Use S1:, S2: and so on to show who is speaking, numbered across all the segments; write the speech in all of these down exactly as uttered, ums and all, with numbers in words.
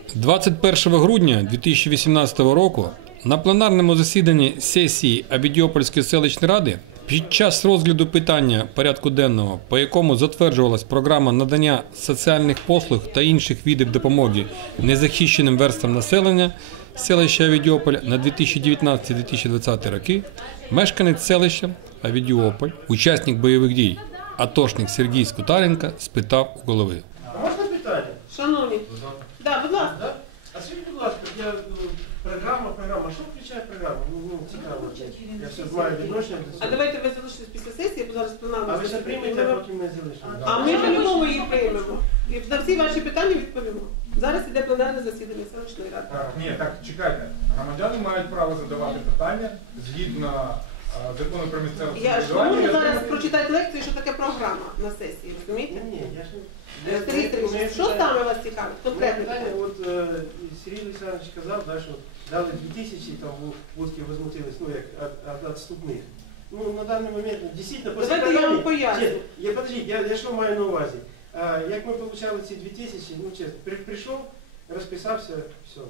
S1: двадцять першого грудня дві тисячі вісімнадцятого року на пленарному засіданні сесії Авідіопольської селищної ради під час розгляду питання порядку денного, по якому затверджувалась програма надання соціальних послуг та інших видів допомоги незахищеним верствам населення селища Авідіополь на дві тисячі дев'ятнадцятий - дві тисячі двадцятий роки, мешканець селища Авідіополь, учасник бойових дій, атошник Сергій Скутаренко спитав у голови.
S2: Можна питання?
S3: Шановні, да, будь ласка.
S2: Да? А скажіть, будь ласка, я, програма, програма, що включає програма? Ну, ну цікаво, я все маю відношення до цього.
S3: А давайте ви залишитесь після сесії, бо зараз пленарно.
S2: А ви ще приймете, а потім ми залишимо.
S3: А ми по-любому її приймемо. І на всі ваші питання відповімо. Зараз іде пленарне засідання селищної ради.
S4: Так, ні, так, чекайте. Громадяни мають право задавати питання згідно а, закону про місцеве
S3: Я ж
S4: самоврядування.
S3: можу зараз прочитати лекцію, що таке програма на сесії, розумієте?
S2: Ні, ні, я ж...
S3: Сергій Сергійович, що саме вас цікавить? Конкретно
S2: питання,
S3: питання.
S2: от е, Сергій Олександрович казав, да, що дали дві тисячі, там будки возмутились, ну, як від відступних. Ну, на даний момент, дійсно, після
S3: Давайте я вам поясню.
S2: Я, подождіть, я, я що маю на увазі? А, як ми отримали ці дві тисячі, ну, чесно, при, прийшов, розписався, все.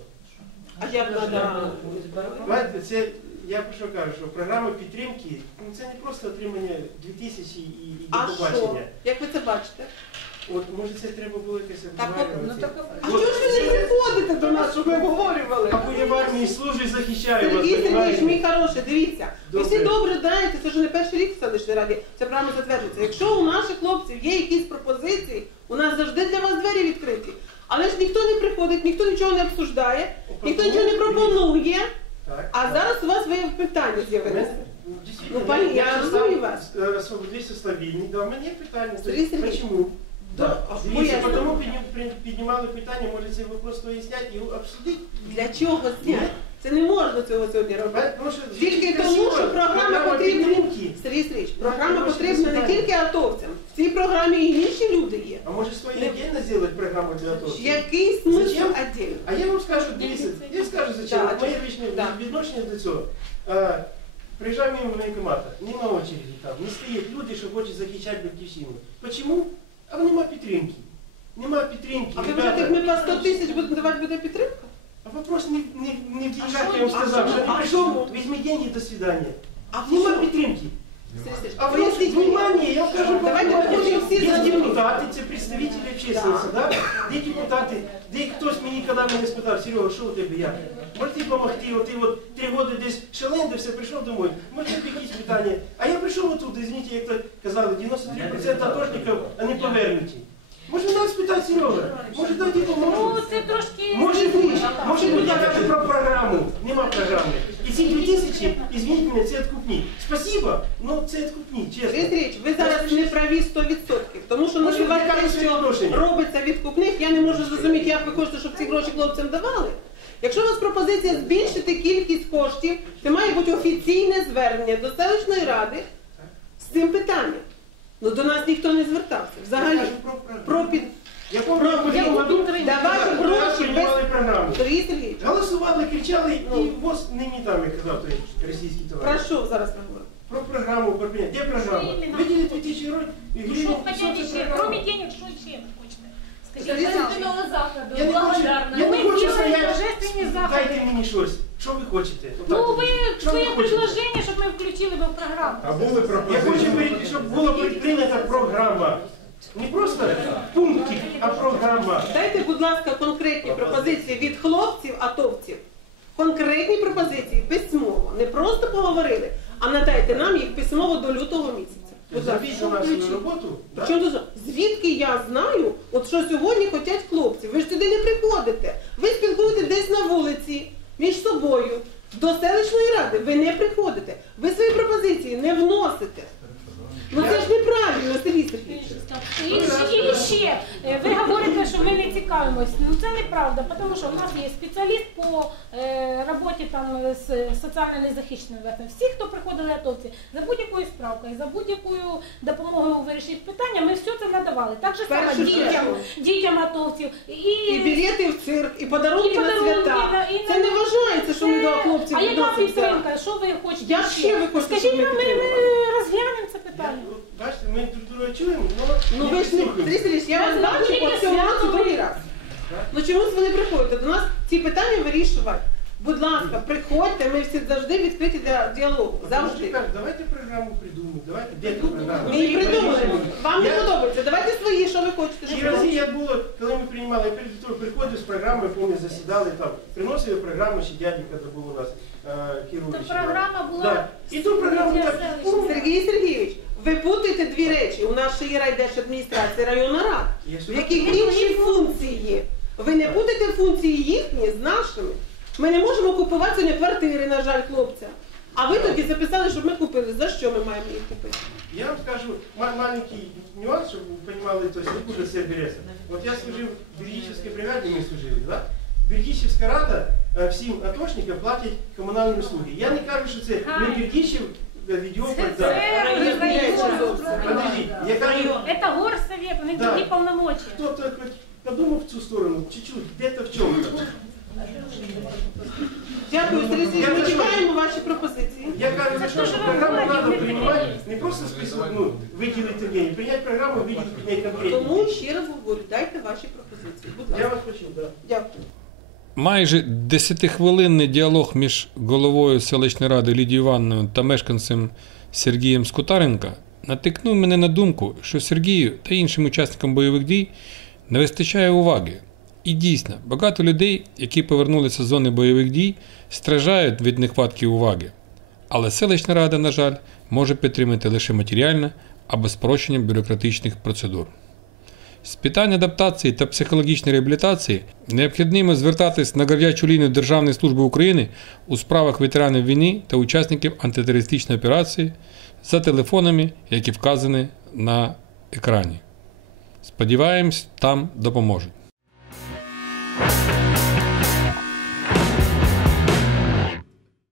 S3: А як треба?
S2: Знаєте, це, я про що кажу, що програма підтримки, ну, це не просто отримання дві тисячі і, і
S3: А
S2: до
S3: що?
S2: побачення.
S3: Як ви це бачите?
S2: От, може, це треба було якесь
S3: Так от,
S2: обговорювати.
S3: А чого ж ви не приходите до нас, щоб ми обговорювали?
S2: Або я в армії служу і захищаю вас,
S3: Сергій Сергійович,
S2: розумієте?
S3: мій хороший, дивіться. Ви всі
S2: Добре.
S3: добре знаєте, це вже не перший рік в селищній раді, ця програма затверджується. Якщо у наших хлопців є якісь пропозиції, у нас завжди для вас двері відкриті. Але ж ніхто не приходить, ніхто нічого не обсуждає, ніхто нічого не пропонує.
S2: Так,
S3: А
S2: так.
S3: зараз у вас ви питання з'явилися.
S2: Ну, дійсно,
S3: Ну, пані, я
S2: щас
S3: розумію
S2: там,
S3: вас.
S2: е, освободився стабільний, да, у мене є питання.
S3: Сергій Сергійович,
S2: Чому?
S3: до-
S2: Дивіться,
S3: поясню.
S2: тому підні- при- піднімали питання, може цей вопрос виясняти і обсудити.
S3: Для чого зняти? Це не можна цього сьогодні робити.
S2: Тому що
S3: Тільки тому,
S2: красиво,
S3: що програма потрібна.
S2: підтримки.
S3: Сергій Сергійович, програма
S2: Ваші
S3: потрібна не
S2: питання.
S3: тільки атовцям. В цій програмі і інші люди є.
S2: А може свої
S3: Не-
S2: отдельно зробити програму для того?
S3: Який смисл
S2: Зачем?
S3: отдельно?
S2: А я вам скажу, дивіться, я скажу зачем,
S3: Да,
S2: от моє личне
S3: да.
S2: відношення до цього. А, приїжджав мимо воєнкомата, нема очереді там, не стоять люди, що хочуть захищати батьківщину. Почему? А нема підтримки. Нема підтримки.
S3: А ви
S2: ребята.
S3: вважаєте, як ми по сто тисяч будемо давати, буде підтримка?
S2: А вопрос не, не, не в деньгах,
S3: що-
S2: я вам
S3: а
S2: сказав,
S3: що-
S2: що ти
S3: а
S2: прийшов,
S3: що?
S2: візьми деньги, до свидання.
S3: А
S2: Нема
S3: що?
S2: підтримки.
S3: Сергій Сергійович,
S2: А
S3: поясніть
S2: поясніть
S3: мені.
S2: внимание, я вам кажу,
S3: Давайте
S2: внимание.
S3: будемо всі
S2: Є
S3: зрозуміти.
S2: депутати, це представники общественності, да? Де депутати, де хтось мені коли мене спитав, Серега, що у тебе як? Може ти допомогти, от ти от три роки десь шалендився, прийшов домой, може ти якісь питання. А я прийшов отут, извините, як то казали, дев'яносто три відсотки атошників, а не повернуті. Може нас спитати, Серега, може дати допомогу?
S5: Ну, це трошки...
S2: Може бути, може бути, я кажу про програму, нема програми. І ці дві тисячі, извините мене, це відкупні. Спасибо, ну це відкупні,
S3: Сергій
S2: чесно.
S3: Сергійович, ви зараз не праві сто відсотків. Тому що
S2: Може,
S3: називати
S2: яка
S3: те,
S2: це
S3: що
S2: відношення?
S3: робиться відкупних, я не можу зрозуміти, як ви хочете, щоб ці гроші хлопцям давали. Якщо у вас пропозиція збільшити кількість коштів, це має бути офіційне звернення до селищної ради з цим питанням. Ну до нас ніхто не звертався. Взагалі.
S2: Я кажу про програму.
S3: Про під...
S2: Я помню,
S3: Про-
S2: в минулому году
S3: Давайте гроші
S2: приймали
S3: без...
S2: програму.
S3: Сергій Сергійович,
S2: Голосували, кричали,
S3: Ну.
S2: і ВОЗ нині там, як казав той російський
S3: про
S2: товариш.
S3: що зараз ми говоримо?
S2: Про програму, про прийняття. Де програма?
S5: іменно?
S2: Виділи дві тисячі гривень, і
S5: Ну,
S2: гривень,
S5: що
S2: що
S5: хотите
S2: це
S5: ще?
S2: програма?
S5: Кроме денег, що ще ви хочете? Скажіть,
S3: Скажіть,
S5: божественного заходу,
S2: Я не хочу,
S5: благодарна.
S2: я не
S5: Ми
S2: хочу
S5: зробили
S2: стояти.
S5: божественні заходи.
S2: Дайте мені щось. Що ви хочете?
S5: Ну,
S2: Отак.
S5: ви
S2: Що
S5: своє
S2: хочете?
S5: предложення, щоб ми включили би в програму.
S4: А були
S2: Я хочу,
S4: пропозиції.
S2: перед- щоб була прийнята програма. Не просто пунктик, а програма.
S3: Дайте, будь ласка, конкретні пропозиції від хлопців, атовців. Конкретні пропозиції письмово. Не просто поговорили, а надайте нам їх письмово до лютого місяця. Будь ласка.
S2: Зробіть у нас свою роботу. да?
S3: Чому дуже? Звідки я знаю, от що сьогодні хочуть хлопці? Ви ж сюди не приходите. Ви спілкуєтесь десь на вулиці, між собою. До селищної ради ви не приходите. Ви свої пропозиції не вносите. Ну це ж неправильно, Сергій Сергійович.
S5: І, і ще, е, ви говорите, що ми не цікавимось. Ну це неправда, тому що у нас є спеціаліст по е, роботі там з соціально незахищеними верствами. Всі, хто приходили атовці, за будь-якою справкою, за будь-якою допомогою у вирішенні питання, ми все це надавали. Так же само
S3: Першу
S5: дітям,
S3: чергу.
S5: дітям атовців. І,
S3: І білети в цирк, і подарунки
S5: І
S3: на
S5: подарунки,
S3: свята.
S5: на- і
S3: Це
S5: на-
S3: не вважається, що ми до хлопців
S5: А яка
S3: відносимося.
S5: підтримка? Що ви хочете?
S3: Як ще ви хочете,
S5: Скажіть
S3: щоб ми
S5: нам, ми, ми
S3: підтримали?
S5: розглянемо це питання.
S2: Бачите, ми друг друга чуємо, але
S3: Ну ви ж не, Сергій Сергійович, я вас
S5: Ну,
S3: бачу
S5: тільки
S3: по цьому році
S5: свято.
S3: другий раз. Ну чомусь ви не приходите до нас ці питання вирішувати. Будь ласка, приходьте, ми всі завжди відкриті для діалогу. Завжди.
S2: Тепер давайте програму придумаємо, давайте де ця програма?
S3: Ми її придумаємо. Вам не
S2: Я-
S3: подобається. Давайте свої, що ви хочете.
S2: Ті
S3: щоб
S2: рази,
S3: було.
S2: як було, коли ми приймали, я перед того приходив з програмою, пам'ятаю, засідали там, приносили програму, ще дядька, коли був у нас е, керуючий.
S5: То програма була
S2: Да. І ту програму
S5: для
S2: так,
S5: селища.
S3: Сергій Сергійович, ви путаєте дві речі. У нас ще є райдержадміністрація, районна рада,
S2: Я
S3: в
S2: сюди
S3: яких
S2: приходжу.
S3: інші функції є. Ви не путайте функції їхні з нашими. Ми не можемо купувати сьогодні квартири, на жаль, хлопця. А ви тоді записали, щоб ми купили. За що ми маємо їх купити?
S2: Я вам скажу ма- маленький нюанс, щоб ви розуміли, то есть, откуда все береться. От я служив в Біргічівській бригаді, ми служили, да? Біргічівська рада е, всім атошникам платить комунальні услуги. Я не кажу, що це не Біргічів, Відьополь, да. Подождіть, я кажу,
S5: Это горсовет, у них
S2: Да.
S5: другие полномочия.
S2: хто-то хоч подумав в цю сторону, чуть-чуть, де-то в чому-то.
S3: Дякую, Сергій Сергійович. Ми
S2: Я прошу.
S3: чекаємо ваші пропозиції.
S2: Я кажу, за що, що програму треба приймати, не просто список, ну, виділити день, прийняти програму, виділити день конкретно.
S3: Тому ще раз говорю, дайте ваші пропозиції. Будь
S2: Я
S3: ласка.
S2: вас почув, так. Да.
S3: Дякую.
S1: Майже десятихвилинний діалог між головою селищної ради Лідією Івановною та мешканцем Сергієм Скутаренка натикнув мене на думку, що Сергію та іншим учасникам бойових дій не вистачає уваги. І дійсно, багато людей, які повернулися з зони бойових дій, страждають від нехватки уваги. Але селищна рада, на жаль, може підтримати лише матеріально або спрощенням бюрократичних процедур. З питань адаптації та психологічної реабілітації необхідно звертатись на гарячу лінію Державної служби України у справах ветеранів війни та учасників антитерористичної операції за телефонами, які вказані на екрані. Сподіваємось, там допоможуть.